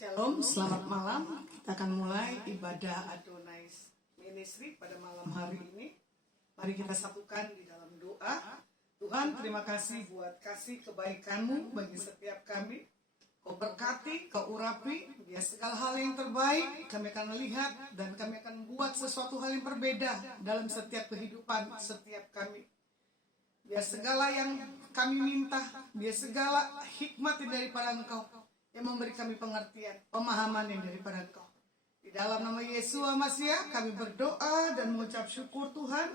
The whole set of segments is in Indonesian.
Shalom, selamat malam. Kita akan mulai ibadah Adonai Ministry pada malam hari ini. Mari kita satukan di dalam doa. Tuhan, terima kasih buat kasih kebaikan-Mu bagi setiap kami. Kau berkati, Kau urapi, biar segala hal yang terbaik kami akan melihat dan kami akan buat sesuatu hal yang berbeda dalam setiap kehidupan setiap kami. Biar segala yang kami minta, biar segala hikmat yang daripada Engkau, yang memberi kami pengertian, pemahaman yang daripada Engkau. Di dalam nama Yesus Masiah kami berdoa dan mengucap syukur Tuhan.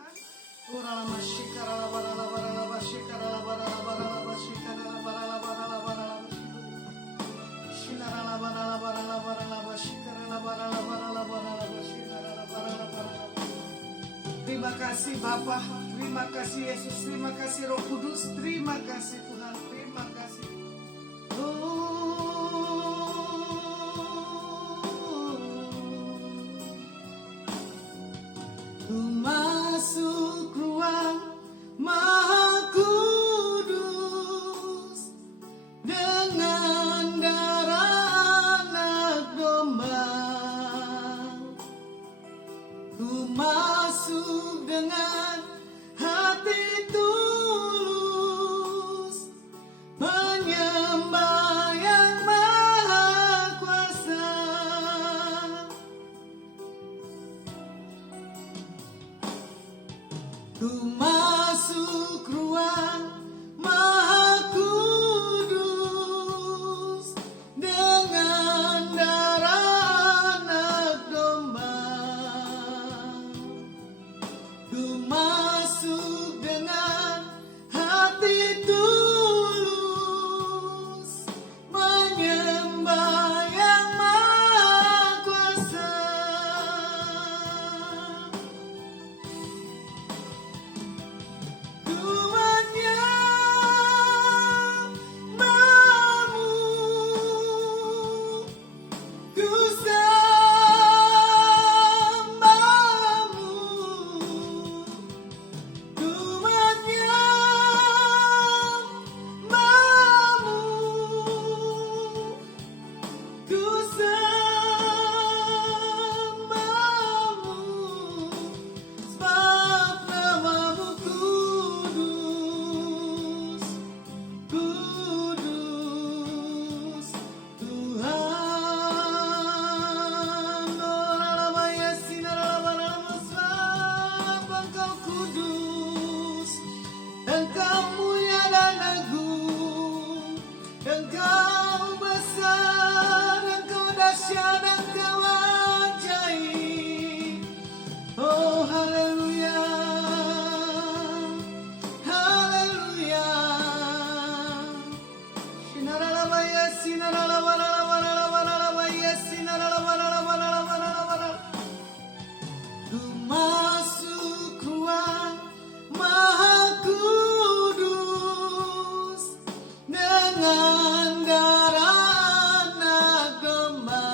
Terima kasih Bapa, terima kasih Yesus, terima kasih Roh Kudus, terima kasih Tuhan, terima kasih. Ku masuk ruang Maha Kudus dengan darah anak domba. Ku masuk dengan hati tulus menyembah yang Maha Kuasa. Ku masuk ruang Maha Kudus dengan darah anak domba. Ku masuk dengan hati tulus menyembah yang Maha Kuasa. Ku menyembah-Mu, ku sembah-Mu, ku menyembah-Mu, ku sembah-Mu, sebab nama-Mu kudus, kudus Tuhan. Olalabaya sinaralabalama, sebab Engkau kudus, Engkau mulia dan agung, Engkau besar, Engkau dahsyat, Engkau ajaib. Oh haleluya, haleluya. Sinaralabaya sinaralabalalabalalabalabaya sinaralabalalabalalabalalabalala. Ku masuk ruang Maha Kudus dengan darah anak domba.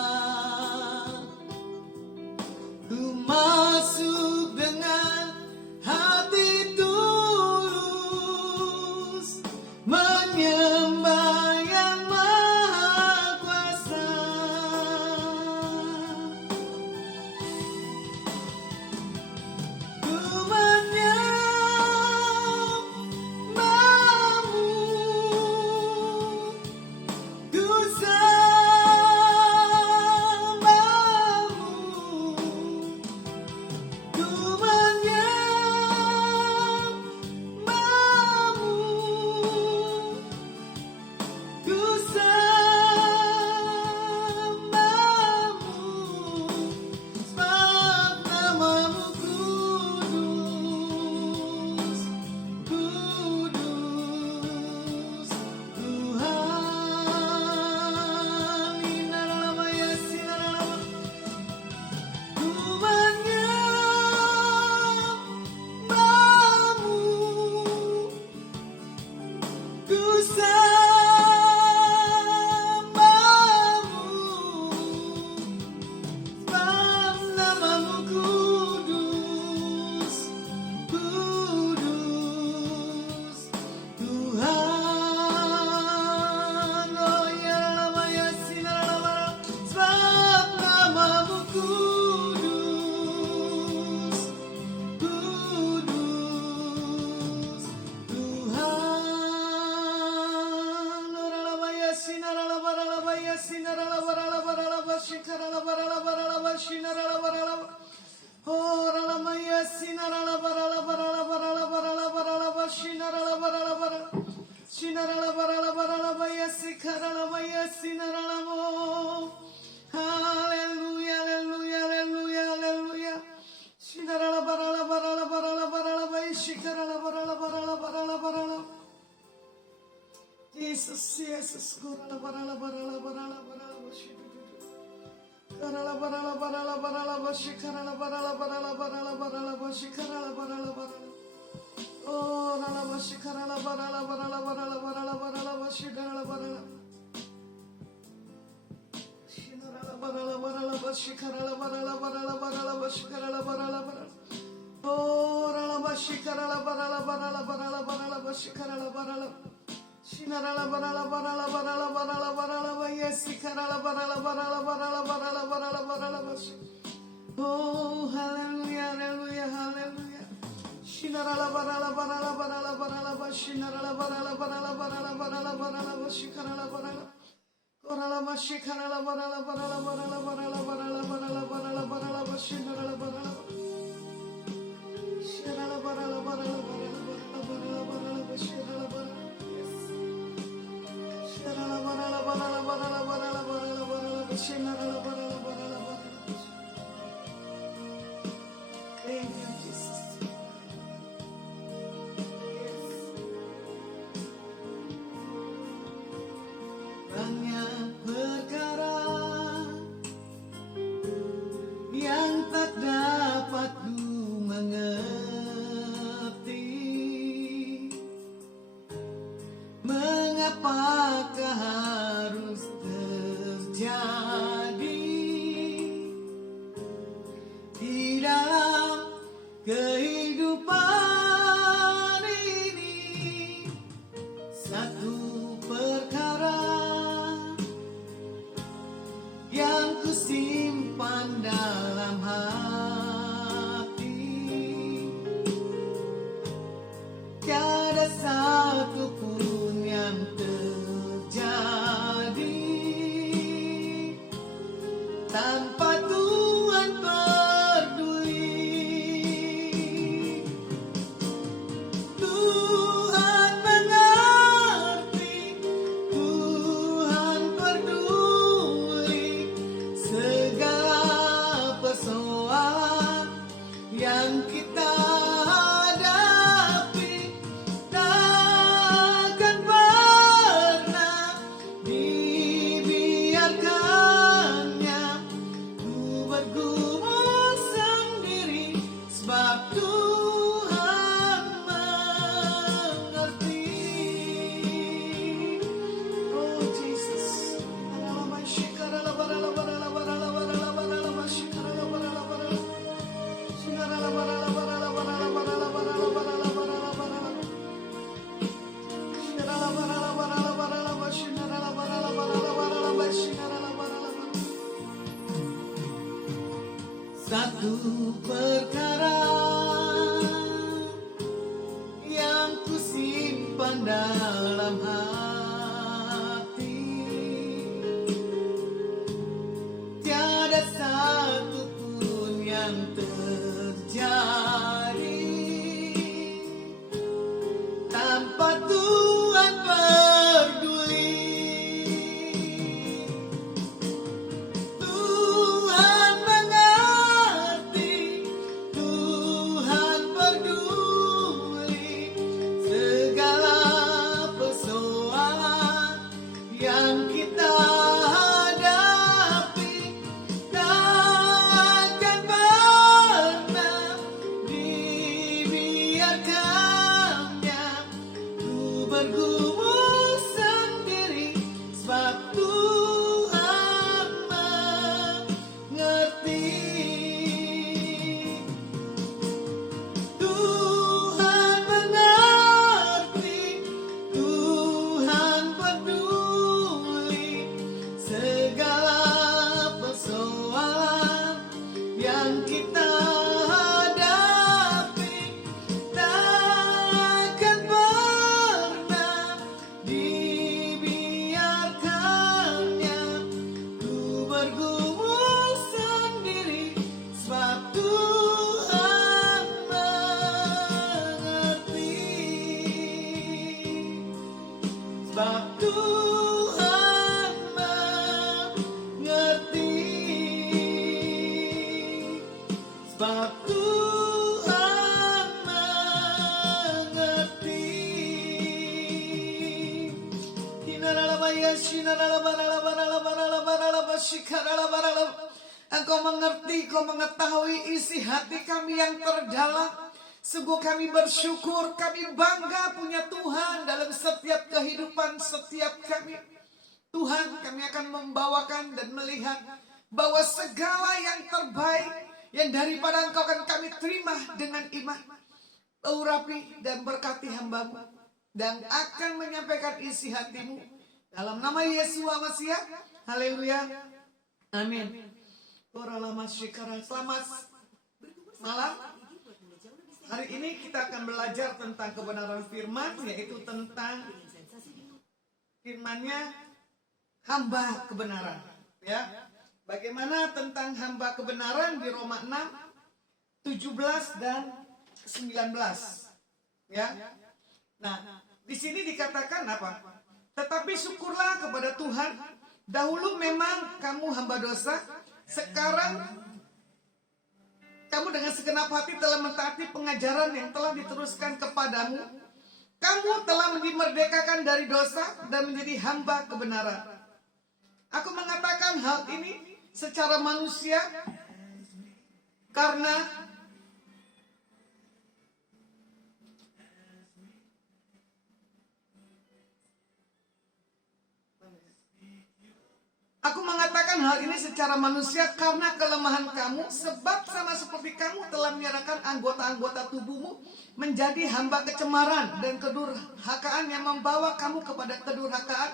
Jesus, Yesus. Kurala barala barala barala barala bashi. Karala barala barala barala bashi. Karala barala barala barala barala bashi. Karala barala barala. Oh, rala bashi. Karala barala barala barala barala barala bashi. Karala barala. Shinarala barala barala bashi. Karala barala barala barala bashi. Karala barala barala. Oh, rala bashi. Karala barala barala barala barala bashi. Karala barala. Shinarala barala barala barala barala barala ba yesi karala barala barala barala barala barala barala bashi. Oh, hallelujah, hallelujah, hallelujah. Shinarala barala barala barala barala bashi. Shinarala barala barala barala barala barala bashi karala barala. Korala bashi karala barala barala barala barala barala barala barala barala bashi narala barala. Shinarala barala barala barala barala barala barala bashi narala barala. Barala barala barala barala barala barala barala bashi narala barala barala barala bashi. Thank you, Jesus. Yes. Banyak perkara yang tak dapat ku mengerti. Mengapakah harus terjadi di dalam kehidupan ini? Satu perkara yang kusimpan dalam hati, tiada satu pun yang terjadi tanpa Tuhan peduli. Tuhan mengerti, Tuhan peduli segala persoalan yang kita hadapi. Takkan pernah dibiarkannya ku bergumul sendiri, sebab Tuhan mengerti. Oh Jesus, barala bashi karala barala barala barala barala barala bashi karala barala barala. Shinarala barala barala barala barala barala barala barala barala. Shinarala barala barala barala bashi narala barala barala barala bashi narala barala barala. Satu perkara yang kusimpan dalam hati, tiada satu pun yang terjadi tanpa Tuhan peduli. Tuhan mengerti, Tuhan peduli segala persoalan yang kita hadapi. Takkan pernah dibiarkannya ku bergumul sendiri, sebab Tuhan mengerti. Tuhan mengerti, Tuhan peduli segala persoalan yang kita hadapi. Takkan pernah Engkau mengerti, Engkau mengetahui isi hati kami yang terdalam. Sungguh kami bersyukur, kami bangga punya Tuhan dalam setiap kehidupan setiap kami. Tuhan, kami akan membawakan dan melihat bahwa segala yang terbaik yang daripada Engkau akan kami terima dengan iman. Urapi dan berkati hamba-Mu dan akan menyampaikan isi hati-Mu dalam nama Yesus Masiah. Haleluya. Amin. Selamat malam. Hari ini kita akan belajar tentang kebenaran firman, yaitu tentang firman-Nya hamba kebenaran. Ya, bagaimana tentang hamba kebenaran di Roma 6, 17 dan 19. Ya, nah di sini dikatakan apa? Tetapi syukurlah kepada Tuhan, dahulu memang kamu hamba dosa, sekarang kamu dengan segenap hati telah mentaati pengajaran yang telah diteruskan kepadamu. Kamu telah dimerdekakan dari dosa dan menjadi hamba kebenaran. Aku mengatakan hal ini secara manusia karena kelemahan kamu, sebab sama seperti kamu telah menyerahkan anggota-anggota tubuhmu menjadi hamba kecemaran dan kedurhakaan yang membawa kamu kepada kedurhakaan.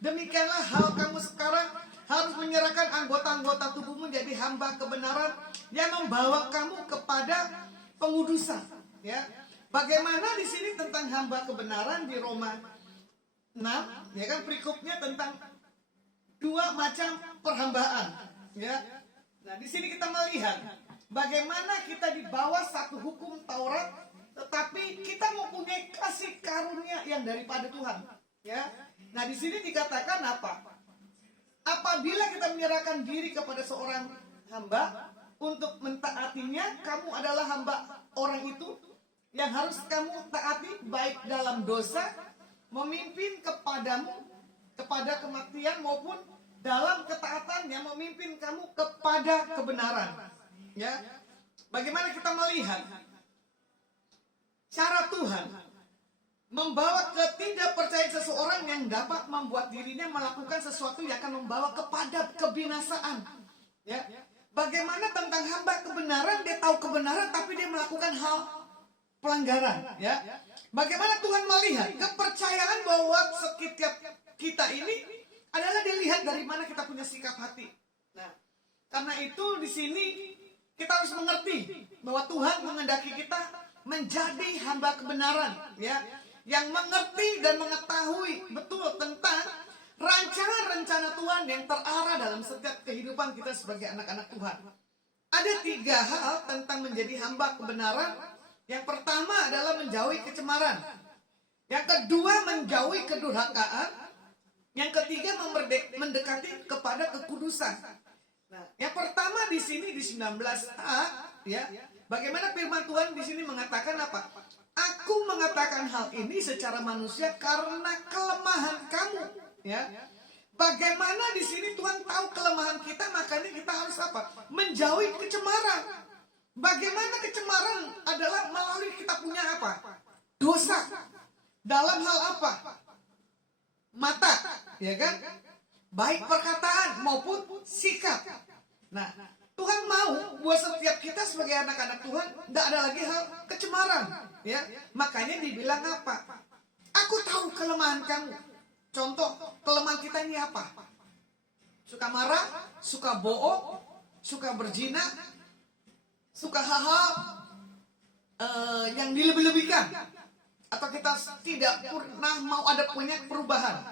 Demikianlah hal kamu sekarang harus menyerahkan anggota-anggota tubuhmu menjadi hamba kebenaran yang membawa kamu kepada pengudusan. Ya, bagaimana di sini tentang hamba kebenaran di Roma 6, ya kan, perikopnya tentang dua macam perhambaan. Ya, nah di sini kita melihat bagaimana kita di bawah satu hukum Taurat, tetapi kita mempunyai kasih karunia yang daripada Tuhan. Ya, nah di sini dikatakan apa? Apabila kita menyerahkan diri kepada seorang hamba untuk mentaatinya, kamu adalah hamba orang itu yang harus kamu taati, baik dalam dosa, memimpin kepadamu kepada kematian, maupun dalam ketaatan yang memimpin kamu kepada kebenaran. Ya, bagaimana kita melihat cara Tuhan membawa ketidakpercayaan seseorang yang dapat membuat dirinya melakukan sesuatu yang akan membawa kepada kebinasaan. Ya, bagaimana tentang hamba kebenaran, dia tahu kebenaran tapi dia melakukan hal pelanggaran. Ya, bagaimana Tuhan melihat kepercayaan bahwa setiap kita ini adalah dilihat dari mana kita punya sikap hati. Nah, karena itu di sini kita harus mengerti bahwa Tuhan menghendaki kita menjadi hamba kebenaran, ya, yang mengerti dan mengetahui betul tentang rancangan-rencana Tuhan yang terarah dalam setiap kehidupan kita sebagai anak-anak Tuhan. Ada 3 hal tentang menjadi hamba kebenaran. Yang pertama adalah menjauhi kecemaran. Yang kedua menjauhi kedurhakaan. Yang ketiga mendekati kepada kekudusan. Nah, yang pertama di sini di 19a, ya, bagaimana firman Tuhan di sini mengatakan apa? Aku mengatakan hal ini secara manusia karena kelemahan kamu. Ya, bagaimana di sini Tuhan tahu kelemahan kita, makanya kita harus apa? Menjauhi kecemaran. Bagaimana kecemaran adalah melalui kita punya apa? Dosa. Dalam hal apa? Mata, ya kan? Baik perkataan maupun sikap. Nah, Tuhan mau buat setiap kita sebagai anak-anak Tuhan tidak ada lagi hal kecemaran, ya. Makanya dibilang apa? Aku tahu kelemahan kamu. Contoh kelemahan kita ini apa? Suka marah, suka bohong, suka berzina, suka hal-hal yang dilebih-lebihkan, atau kita tidak pernah mau ada punya perubahan.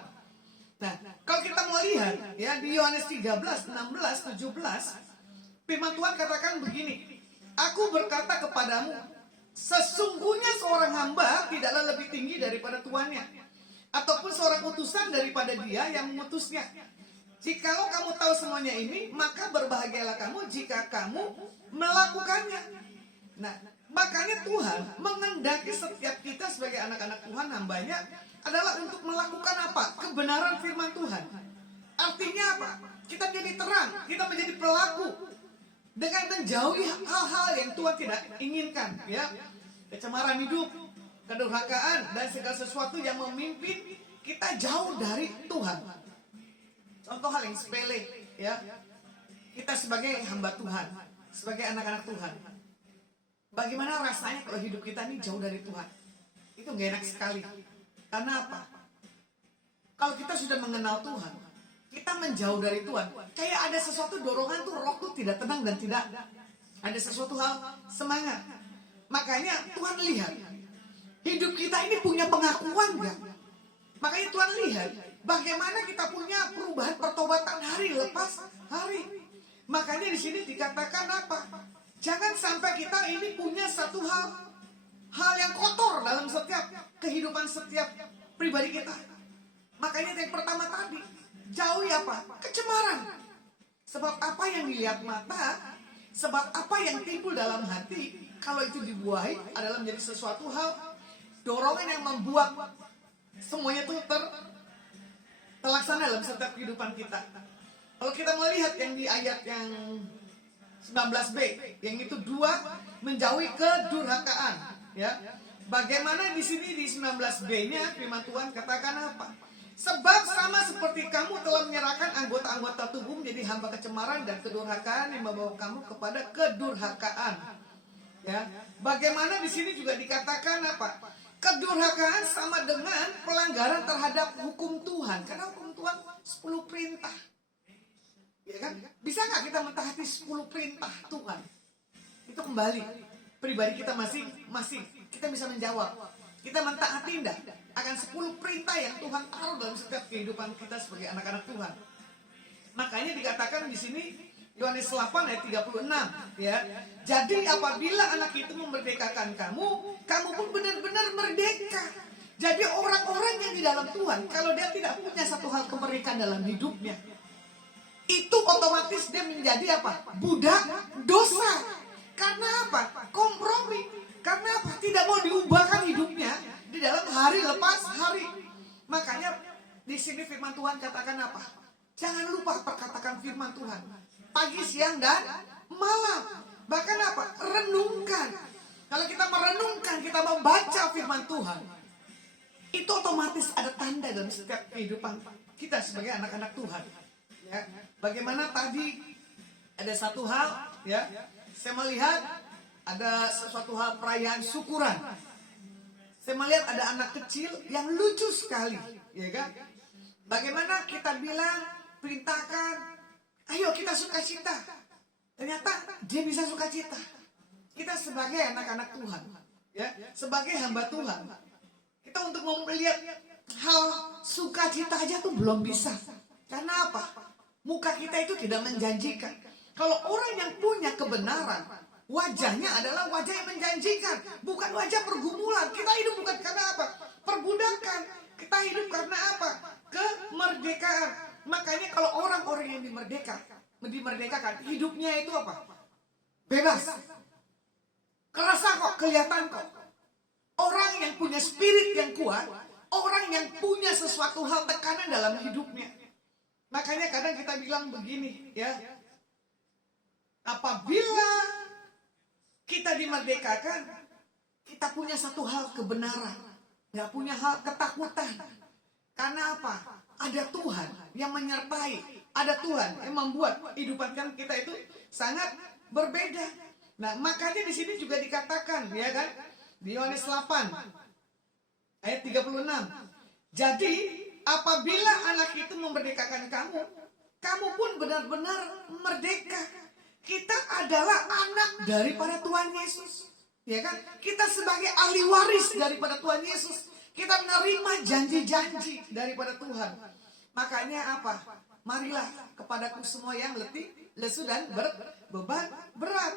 Nah, kalau kita melihat ya di Yohanes 13, 16, 17, firman Tuhan katakan begini, aku berkata kepadamu, sesungguhnya seorang hamba tidaklah lebih tinggi daripada tuannya, ataupun seorang utusan daripada dia yang mengutusnya. Jikalau kamu tahu semuanya ini, maka berbahagialah kamu jika kamu melakukannya. Nah, Makanya Tuhan mengendaki setiap kita sebagai anak-anak Tuhan, hambanya, adalah untuk melakukan apa? Kebenaran firman Tuhan. Artinya apa? Kita menjadi terang, kita menjadi pelaku dengan menjauhi hal-hal yang Tuhan tidak inginkan, ya. Kecemaran hidup, kedurhakaan, dan segala sesuatu yang memimpin kita jauh dari Tuhan. Contoh hal yang sepele, ya. Kita sebagai hamba Tuhan, sebagai anak-anak Tuhan, bagaimana rasanya kalau hidup kita ini jauh dari Tuhan? Itu gak enak sekali. Karena apa? Kalau kita sudah mengenal Tuhan, kita menjauh dari Tuhan, kayak ada sesuatu dorongan tuh, roh tuh tidak tenang dan tidak ada sesuatu hal semangat. Makanya Tuhan lihat hidup kita ini punya pengakuan gak? Makanya Tuhan lihat bagaimana kita punya perubahan pertobatan hari lepas hari. Makanya di sini dikatakan apa? Jangan sampai kita ini punya satu hal yang kotor dalam setiap kehidupan setiap pribadi kita. Makanya yang pertama tadi, jauhi apa? Kecemaran. Sebab apa yang dilihat mata, sebab apa yang timbul dalam hati, kalau itu dibuahi adalah menjadi sesuatu hal dorongan yang membuat semuanya itu terlaksana dalam setiap kehidupan kita. Kalau kita melihat yang di ayat yang 19b, yang itu 2, menjauhi kedurhakaan, ya. Bagaimana di sini di 19b-nya firman Tuhan katakan apa? Sebab sama seperti kamu telah menyerahkan anggota-anggota tubuh menjadi hamba kecemaran dan kedurhakaan yang membawa kamu kepada kedurhakaan. Ya. Bagaimana di sini juga dikatakan apa? Kedurhakaan sama dengan pelanggaran terhadap hukum Tuhan. Karena hukum Tuhan 10 perintah. Ya kan? Bisa nggak kita mentaati 10 perintah Tuhan? Itu kembali pribadi kita masing-masing. Kita bisa menjawab. Kita mentaati enggak akan 10 perintah yang Tuhan taruh dalam setiap kehidupan kita sebagai anak-anak Tuhan. Makanya dikatakan di sini Yohanes 8 ayat 36, ya. Jadi apabila anak itu memerdekakan kamu, kamu pun benar-benar merdeka. Jadi orang-orang yang di dalam Tuhan, kalau dia tidak punya satu hal kemerdekaan dalam hidupnya, itu otomatis dia menjadi apa? Budak dosa. Karena apa? Kompromi. Karena apa? Tidak mau diubahkan hidupnya di dalam hari lepas hari. Makanya di sini firman Tuhan katakan apa? Jangan lupa perkatakan firman Tuhan pagi, siang, dan malam. Bahkan apa? Renungkan. Kalau kita merenungkan, kita membaca firman Tuhan, itu otomatis ada tanda dalam setiap kehidupan kita sebagai anak-anak Tuhan. Ya. Bagaimana tadi ada satu hal, ya, saya melihat ada sesuatu hal perayaan syukuran. Saya melihat ada anak kecil yang lucu sekali, ya kan? Bagaimana kita bilang, perintahkan, ayo kita sukacita. Ternyata dia bisa sukacita. Kita sebagai anak-anak Tuhan, ya, sebagai hamba Tuhan, kita untuk melihat hal sukacita aja tuh belum bisa. Karena apa? Muka kita itu tidak menjanjikan. Kalau orang yang punya kebenaran, wajahnya adalah wajah yang menjanjikan, bukan wajah pergumulan. Kita hidup bukan karena apa? Perbudakan. Kita hidup karena apa? Kemerdekaan. Makanya kalau orang-orang yang dimerdekakan, hidupnya itu apa? Bebas. Kerasa kok, kelihatan kok. Orang yang punya spirit yang kuat, orang yang punya sesuatu hal tekanan dalam hidupnya. Makanya kadang kita bilang begini, ya. Apabila kita dimerdekakan, kita punya satu hal kebenaran, nggak punya hal ketakutan. Karena apa? Ada Tuhan yang menyertai, ada Tuhan yang membuat kehidupan kita itu sangat berbeda. Nah, makanya di sini juga dikatakan, ya kan, di Yohanes 8 ayat 36. Jadi apabila anak itu memerdekakan kamu, kamu pun benar-benar merdeka. Kita adalah anak daripada Tuhan Yesus, ya kan? Kita sebagai ahli waris daripada Tuhan Yesus. Kita menerima janji-janji daripada Tuhan. Makanya apa? Marilah kepadaku semua yang letih, lesu dan berbeban berat.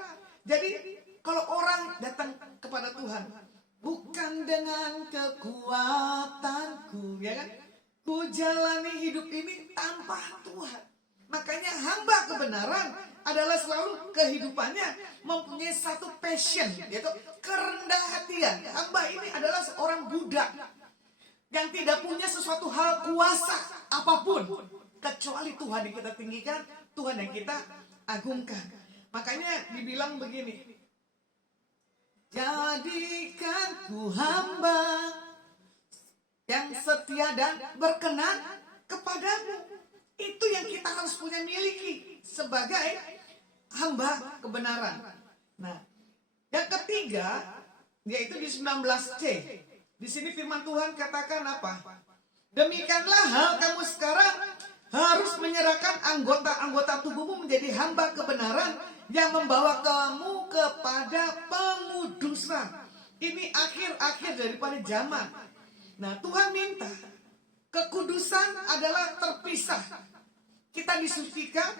Jadi kalau orang datang kepada Tuhan, bukan dengan kekuatanku, ya kan? Ku jalani hidup ini tanpa Tuhan. Makanya hamba kebenaran adalah selalu kehidupannya mempunyai satu passion, yaitu kerendahan hatian. Hamba ini adalah seorang budak yang tidak punya sesuatu hal kuasa apapun kecuali Tuhan yang kita tinggikan, Tuhan yang kita agungkan. Makanya dibilang begini, jadikan ku hamba yang setia dan berkenan kepadamu. Itu yang kita harus punya miliki sebagai hamba kebenaran. Nah, yang ketiga yaitu di 19C. Di sini firman Tuhan katakan apa? Demikianlah hal kamu sekarang harus menyerahkan anggota-anggota tubuhmu menjadi hamba kebenaran yang membawa kamu kepada pengudusan. Ini akhir-akhir daripada zaman. Nah, Tuhan minta kekudusan adalah terpisah. Kita disucikan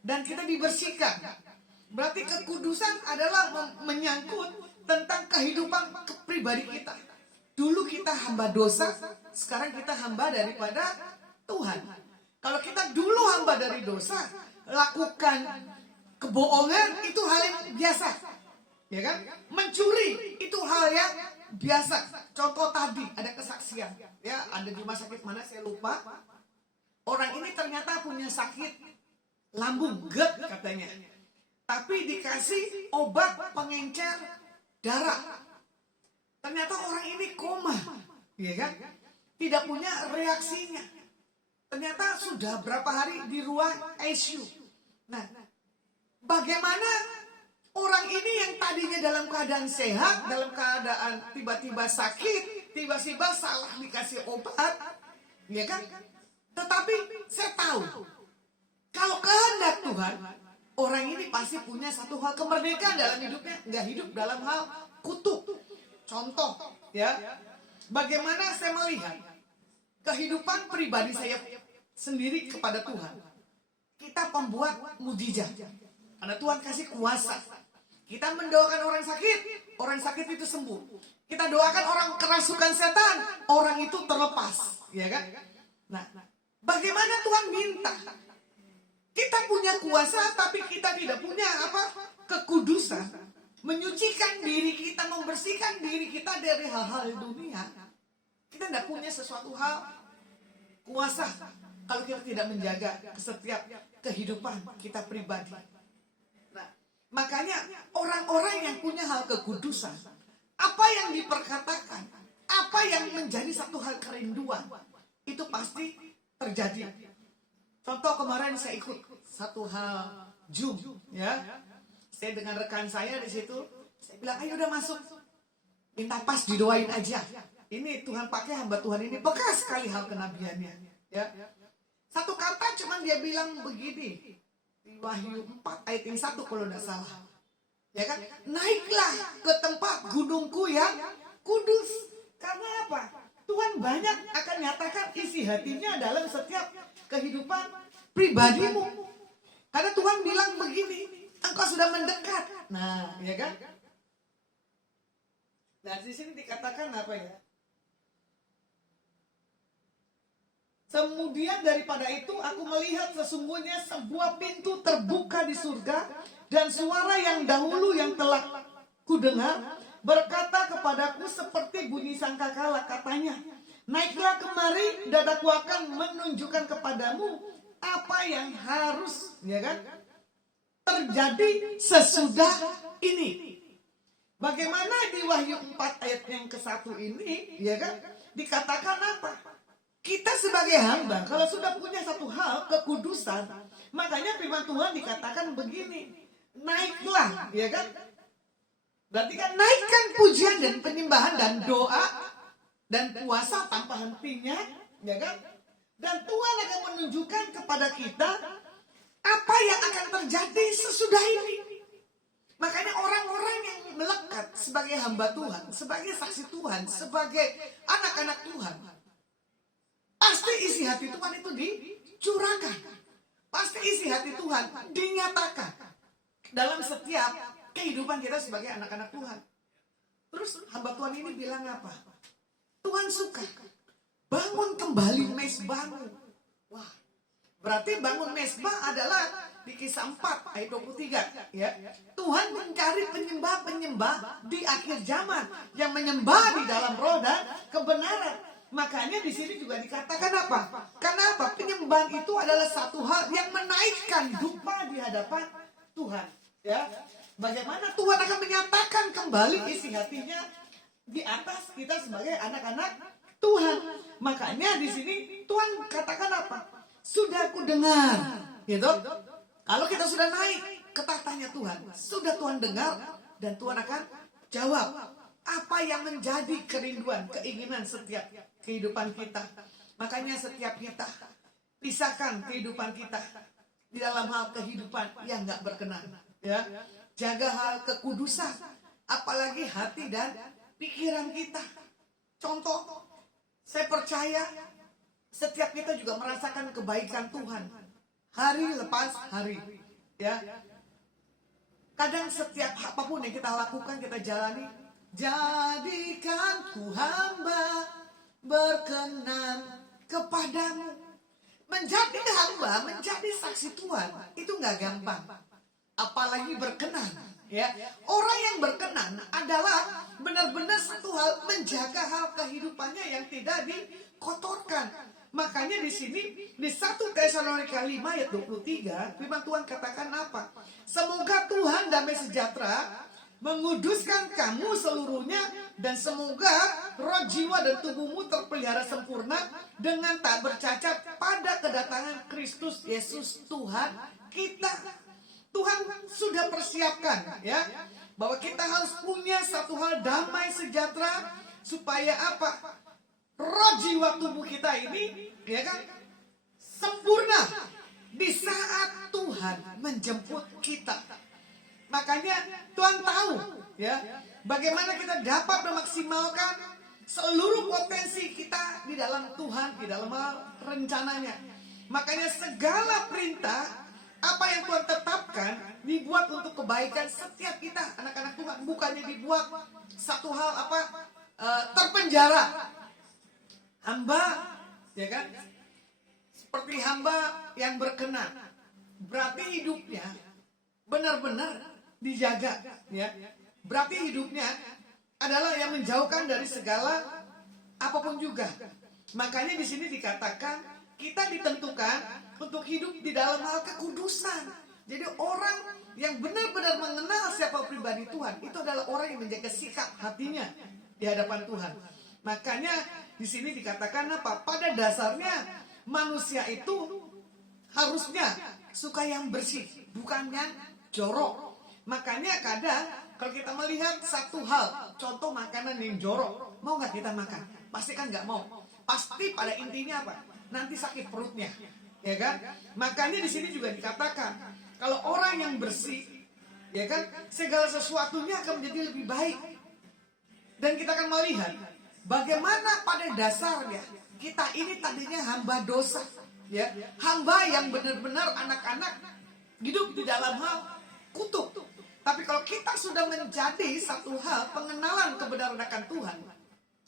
dan kita dibersihkan. Berarti kekudusan adalah menyangkut tentang kehidupan pribadi kita. Dulu kita hamba dosa, sekarang kita hamba daripada Tuhan. Kalau kita dulu hamba dari dosa, lakukan kebohongan itu hal yang biasa, ya kan? Mencuri itu hal yang biasa. Contoh tadi ada kesaksian, ya, ada di rumah sakit mana saya lupa. Orang ini ternyata punya sakit lambung, GERD katanya. Tapi dikasih obat pengencer darah. Ternyata orang ini koma, ya kan? Tidak punya reaksinya. Ternyata sudah berapa hari di ruang ICU. Nah, bagaimana orang ini yang tadinya dalam keadaan sehat, dalam keadaan tiba-tiba sakit, tiba-tiba salah dikasih obat, ya kan? Tetapi saya tahu, kalau kehendak Tuhan, orang ini pasti punya satu hal kemerdekaan dalam hidupnya, nggak hidup dalam hal kutuk. Contoh, ya, bagaimana saya melihat kehidupan pribadi saya sendiri kepada Tuhan. Kita pembuat mujizat, karena Tuhan kasih kuasa. Kita mendoakan orang sakit itu sembuh. Kita doakan orang kerasukan setan, orang itu terlepas, ya kan? Nah, bagaimana Tuhan minta? Kita punya kuasa, tapi kita tidak punya apa? Kekudusan. Menyucikan diri kita, membersihkan diri kita dari hal-hal dunia. Kita tidak punya sesuatu hal kuasa kalau kita tidak menjaga setiap kehidupan kita pribadi. Nah, makanya orang-orang yang punya hal kekudusan, apa yang diperkatakan, apa yang menjadi satu hal kerinduan, itu pasti terjadi. Contoh kemarin saya ikut satu hal Zoom, ya. Saya dengan rekan saya di situ, saya bilang, ayo udah masuk, minta pas didoain aja. Ini Tuhan pakai hamba Tuhan ini, bekas sekali hal kenabiannya, ya. Satu kata cuman dia bilang begini, di Wahyu 4 ayat yang 1 kalau tidak salah, ya kan? Naiklah ke tempat gunungku yang kudus. Karena apa? Tuhan banyak akan nyatakan isi hatinya dalam setiap kehidupan pribadimu. Karena Tuhan bilang begini, engkau sudah mendekat. Nah, ya kan? Nah, di sini dikatakan apa ya? Kemudian daripada itu aku melihat sesungguhnya sebuah pintu terbuka di surga, dan suara yang dahulu yang telah kudengar berkata kepadaku seperti bunyi sangkakala, katanya, naiklah kemari dan aku akan menunjukkan kepadamu apa yang harus, ya kan, terjadi sesudah ini. Bagaimana di Wahyu 4 ayat yang ke-1 ini, ya kan, dikatakan apa? Kita sebagai hamba, kalau sudah punya satu hal kekudusan, makanya firman Tuhan dikatakan begini, naiklah, ya kan? Berarti kan naikkan pujian dan penyembahan dan doa dan puasa tanpa hentinya, ya kan? Dan Tuhan akan menunjukkan kepada kita apa yang akan terjadi sesudah ini. Makanya orang-orang yang melekat sebagai hamba Tuhan, sebagai saksi Tuhan, sebagai anak-anak Tuhan, pasti isi hati Tuhan itu dicurahkan. Pasti isi hati Tuhan dinyatakan dalam setiap kehidupan kita sebagai anak-anak Tuhan. Terus hamba Tuhan ini bilang apa? Tuhan suka bangun kembali mezbahmu. Wah, Berarti bangun mesbah adalah di Kisah 4 ayat 23 ya. Tuhan mencari penyembah-penyembah di akhir zaman yang menyembah di dalam roh dan kebenaran. Makanya di sini juga dikatakan apa? Kenapa? Penyembahan itu adalah satu hal yang menaikkan dupa di hadapan Tuhan ya. Bagaimana Tuhan akan menyatakan kembali isi hatinya di atas kita sebagai anak-anak Tuhan. Makanya di sini Tuhan katakan apa? Sudah aku dengar, gitu. Kalau kita sudah naik ke tahtanya Tuhan, sudah Tuhan dengar dan Tuhan akan jawab apa yang menjadi kerinduan, keinginan setiap kehidupan kita. Makanya setiap kita pisahkan kehidupan kita di dalam hal kehidupan yang nggak berkenan, ya. Jaga hal kekudusan, apalagi hati dan pikiran kita. Contoh, saya percaya setiap kita juga merasakan kebaikan Tuhan hari lepas hari, ya. Kadang setiap apapun yang kita lakukan, kita jalani, jadikan ku hamba berkenan kepadamu. Menjadi hamba, menjadi saksi Tuhan itu nggak gampang, apalagi berkenan, ya. Orang yang berkenan adalah benar-benar satu hal, menjaga hal kehidupannya yang tidak dikotorkan. Makanya di sini di 1 Tesalonika 5 ayat 23 firman Tuhan katakan apa? Semoga Tuhan damai sejahtera menguduskan kamu seluruhnya, dan semoga roh, jiwa dan tubuhmu terpelihara sempurna dengan tak bercacat pada kedatangan Kristus Yesus Tuhan kita. Tuhan sudah persiapkan, ya, bahwa kita harus punya satu hal, damai sejahtera, supaya apa? Roh, jiwa, tubuh kita ini, ya kan, sempurna di saat Tuhan menjemput kita. Makanya Tuhan tahu, ya, bagaimana kita dapat memaksimalkan seluruh potensi kita di dalam Tuhan, di dalam rencananya. Makanya segala perintah apa yang Tuhan tetapkan dibuat untuk kebaikan setiap kita, anak-anak Tuhan. Bukannya dibuat satu hal terpenjara. Hamba, ya kan, seperti hamba yang berkenan, berarti hidupnya benar-benar dijaga, ya. Berarti hidupnya adalah yang menjauhkan dari segala apapun juga. Makanya di sini dikatakan kita ditentukan untuk hidup di dalam hal kekudusan. Jadi orang yang benar-benar mengenal siapa pribadi Tuhan, itu adalah orang yang menjaga sikap hatinya di hadapan Tuhan. Makanya di sini dikatakan apa? Pada dasarnya manusia itu harusnya suka yang bersih, bukan yang jorok. Makanya kadang kalau kita melihat satu hal, contoh makanan yang jorok, mau nggak kita makan? Pasti kan nggak mau. Pasti pada intinya apa? Nanti sakit perutnya, ya kan? Makanya di sini juga dikatakan kalau orang yang bersih, ya kan, segala sesuatunya akan menjadi lebih baik. Dan kita akan melihat bagaimana pada dasarnya kita ini tadinya hamba dosa, ya, hamba yang benar-benar anak-anak hidup di dalam hal kutuk. Tapi kalau kita sudah menjadi satu hal pengenalan kebenaran akan Tuhan,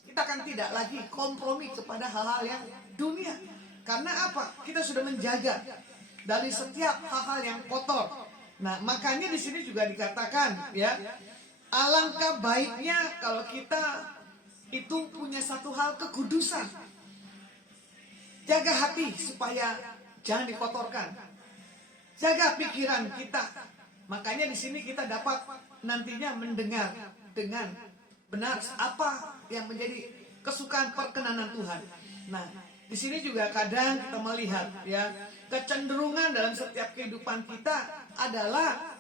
kita akan tidak lagi kompromi kepada hal-hal yang dunia. Karena apa? Kita sudah menjaga dari setiap hal-hal yang kotor. Nah, makanya di sini juga dikatakan, ya, alangkah baiknya kalau kita itu punya satu hal kekudusan. Jaga hati supaya jangan dikotorkan. Jaga pikiran kita. Makanya di sini kita dapat nantinya mendengar dengan benar apa yang menjadi kesukaan perkenanan Tuhan. Nah, di sini juga kadang kita melihat, ya, kecenderungan dalam setiap kehidupan kita adalah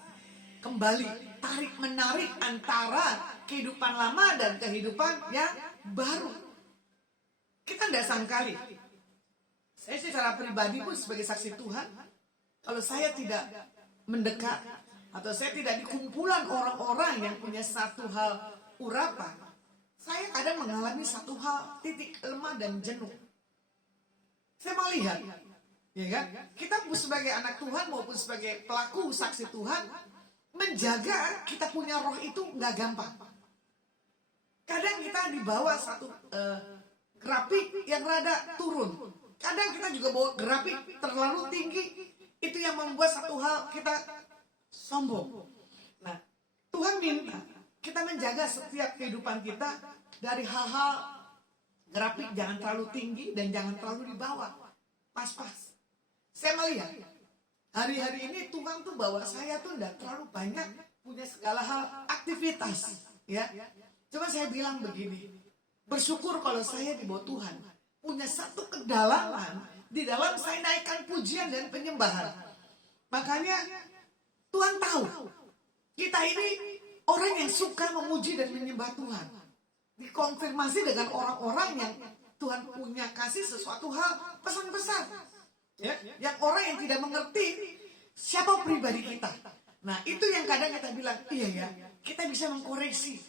kembali tarik menarik antara kehidupan lama dan kehidupan yang baru. Kita tidak sangkali. Saya secara pribadi pun sebagai saksi Tuhan, kalau saya tidak mendekat atau saya tidak di kumpulan orang-orang yang punya satu hal urapan, saya kadang mengalami satu hal titik lemah dan jenuh. Saya melihat, ya kan, kita sebagai anak Tuhan maupun sebagai pelaku saksi Tuhan, menjaga kita punya roh itu nggak gampang. Kadang kita dibawa satu grafik yang rada turun. Kadang kita juga bawa grafik terlalu tinggi. Itu yang membuat satu hal kita sombong. Nah, Tuhan minta kita menjaga setiap kehidupan kita dari hal-hal grafik jangan terlalu tinggi dan jangan terlalu di bawah. Pas-pas. Saya melihat hari-hari ini Tuhan tuh bawa saya tuh tidak terlalu banyak punya segala hal aktivitas. Ya, cuma saya bilang begini, bersyukur kalau saya dibawa Tuhan punya satu kedalaman di dalam saya naikkan pujian dan penyembahan. Makanya Tuhan tahu kita ini orang yang suka memuji dan menyembah Tuhan. Dikonfirmasi dengan orang-orang yang Tuhan punya kasih sesuatu hal pesan-pesan. Ya, yang orang yang tidak mengerti siapa pribadi kita. Nah, itu yang kadang kita bilang, iya ya, kita bisa mengkoreksi.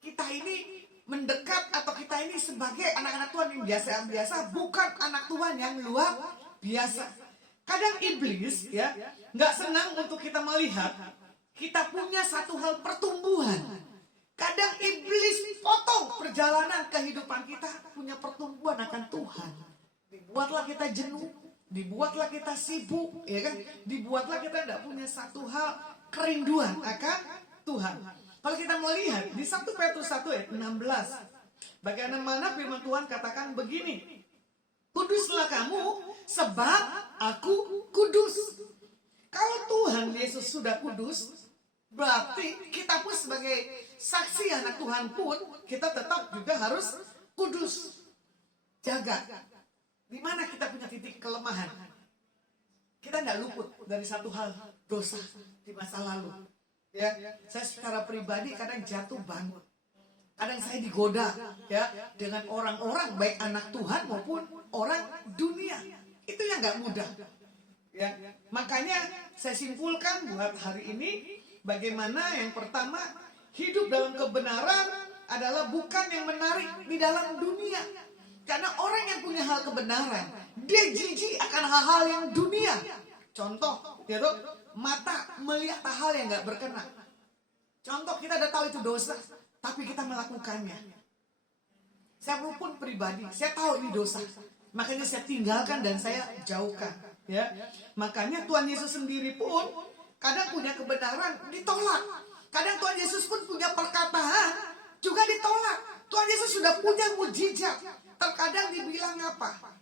Kita ini mendekat atau kita ini sebagai anak-anak Tuhan yang biasa-biasa, bukan anak Tuhan yang luar biasa. Kadang iblis ya nggak senang untuk kita melihat kita punya satu hal pertumbuhan. Kadang iblis potong perjalanan kehidupan kita punya pertumbuhan akan Tuhan. Dibuatlah kita jenuh, dibuatlah kita sibuk, ya kan? Dibuatlah kita tidak punya satu hal kerinduan akan Tuhan. Kalau kita mau lihat di 1 Petrus 1 ayat 16, bagaimana firman Tuhan katakan begini, kuduslah kamu sebab aku kudus. Kalau Tuhan Yesus sudah kudus, berarti kita pun sebagai saksi anak Tuhan pun kita tetap juga harus kudus. Jaga. Di mana kita punya titik kelemahan? Kita tidak luput dari satu hal dosa di masa lalu. Ya, saya secara pribadi kadang jatuh bangun. Kadang saya digoda ya dengan orang-orang baik anak Tuhan maupun orang dunia. Itu yang nggak mudah. Ya, makanya saya simpulkan buat hari ini bagaimana yang pertama hidup dalam kebenaran adalah bukan yang menarik di dalam dunia. Karena orang yang punya hal kebenaran, dia jijik akan hal-hal yang dunia. Contoh, ya toh, mata melihat hal yang nggak berkenan. Contoh, kita udah tahu itu dosa, tapi kita melakukannya. Saya pun pribadi, saya tahu ini dosa, makanya saya tinggalkan dan saya jauhkan. Ya, makanya Tuhan Yesus sendiri pun kadang punya kebenaran ditolak. Kadang Tuhan Yesus pun punya perkataan juga ditolak. Tuhan Yesus sudah punya mujizat, terkadang dibilang apa?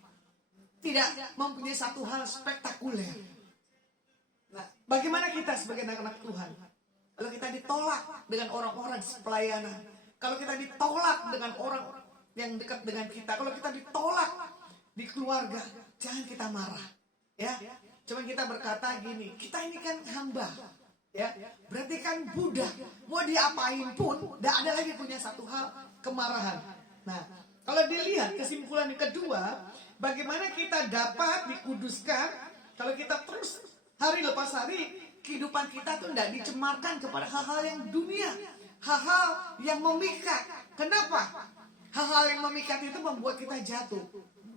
Tidak mempunyai satu hal spektakuler. Nah, bagaimana kita sebagai anak-anak Tuhan? Kalau kita ditolak dengan orang-orang pelayanan, kalau kita ditolak dengan orang yang dekat dengan kita, kalau kita ditolak di keluarga, jangan kita marah. Ya, cuma kita berkata gini, kita ini kan hamba. Ya, berarti kan budak. Mau diapain pun, tidak ada lagi punya satu hal kemarahan. Nah, kalau dilihat kesimpulan yang kedua, bagaimana kita dapat dikuduskan kalau kita terus hari lepas hari kehidupan kita tuh tidak dicemarkan kepada hal-hal yang dunia, hal-hal yang memikat. Kenapa? Hal-hal yang memikat itu membuat kita jatuh,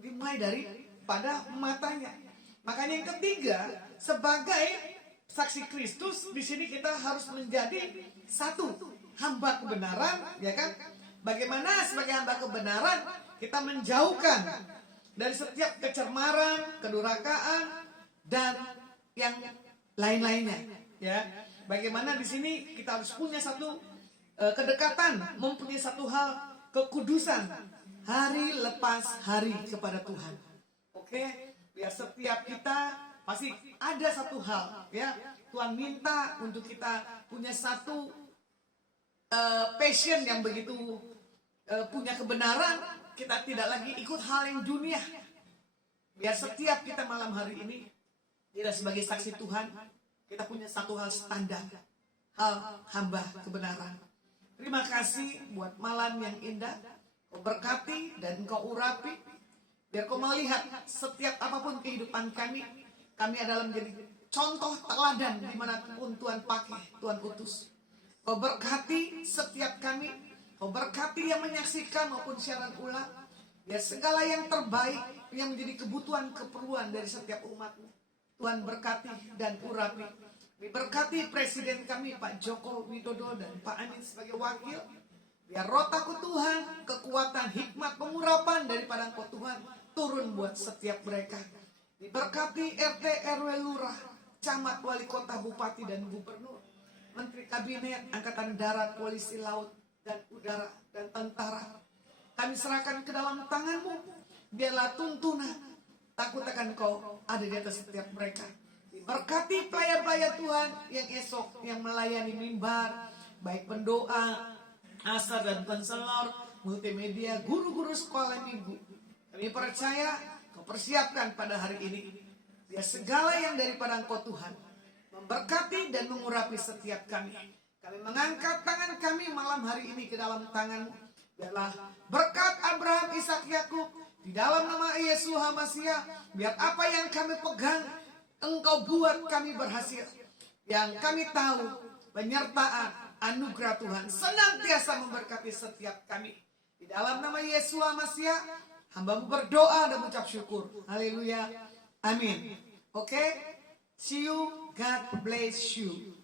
dimulai dari pada matanya. Makanya yang ketiga, sebagai saksi Kristus di sini kita harus menjadi satu hamba kebenaran, ya kan? Bagaimana sebagai hamba kebenaran kita menjauhkan dari setiap kecemaran, kedurhakaan dan yang lain-lainnya, ya. Bagaimana di sini kita harus punya satu kedekatan, mempunyai satu hal kekudusan hari lepas hari kepada Tuhan. Oke, biar setiap kita pasti ada satu hal, ya. Tuhan minta untuk kita punya satu passion yang begitu punya kebenaran, kita tidak lagi ikut hal yang dunia. Biar setiap kita malam hari ini kita sebagai saksi Tuhan, kita punya satu hal standar, hal hamba kebenaran. Terima kasih buat malam yang indah. Kau berkati dan kau urapi, biar kau melihat setiap apapun kehidupan kami adalah menjadi contoh teladan dimanapun Tuhan pakai, Tuhan utus. Kau berkati setiap kami, kau berkati yang menyaksikan maupun siaran ulang, biar segala yang terbaik yang menjadi kebutuhan keperluan dari setiap umat-Mu, Tuhan berkati dan urapi. Diberkati Presiden kami Pak Joko Widodo dan Pak Anies sebagai wakil. Biar roh takut Tuhan, kekuatan, hikmat, pengurapan daripada Engkau Tuhan turun buat setiap mereka. Diberkati RT, RW, lurah, camat, wali kota, bupati, dan gubernur, menteri kabinet, angkatan darat, polisi laut dan udara, dan tentara. Kami serahkan ke dalam tangan-Mu. Biarlah tuntunan, takut akan Kau ada di atas setiap mereka. Diberkati pelayan-pelayan Tuhan yang esok, yang melayani mimbar, baik pendoa, asar dan konselor, multimedia, guru-guru sekolah minggu. Kami percaya Kau persiapkan pada hari ini. Biar segala yang daripada Engkau Tuhan memberkati dan mengurapi setiap kami. Kami mengangkat tangan kami malam hari ini ke dalam tangan-Mu. Biarlah berkat Abraham, Ishak, Yakub di dalam nama Yesus HaMasiah. Biar apa yang kami pegang Engkau buat kami berhasil. Yang kami tahu penyertaan anugerah Tuhan senantiasa memberkati setiap kami. Di dalam nama Yesus HaMasiah, hamba-Mu berdoa dan mengucap syukur. Haleluya. Amin. Oke. See you. God bless you.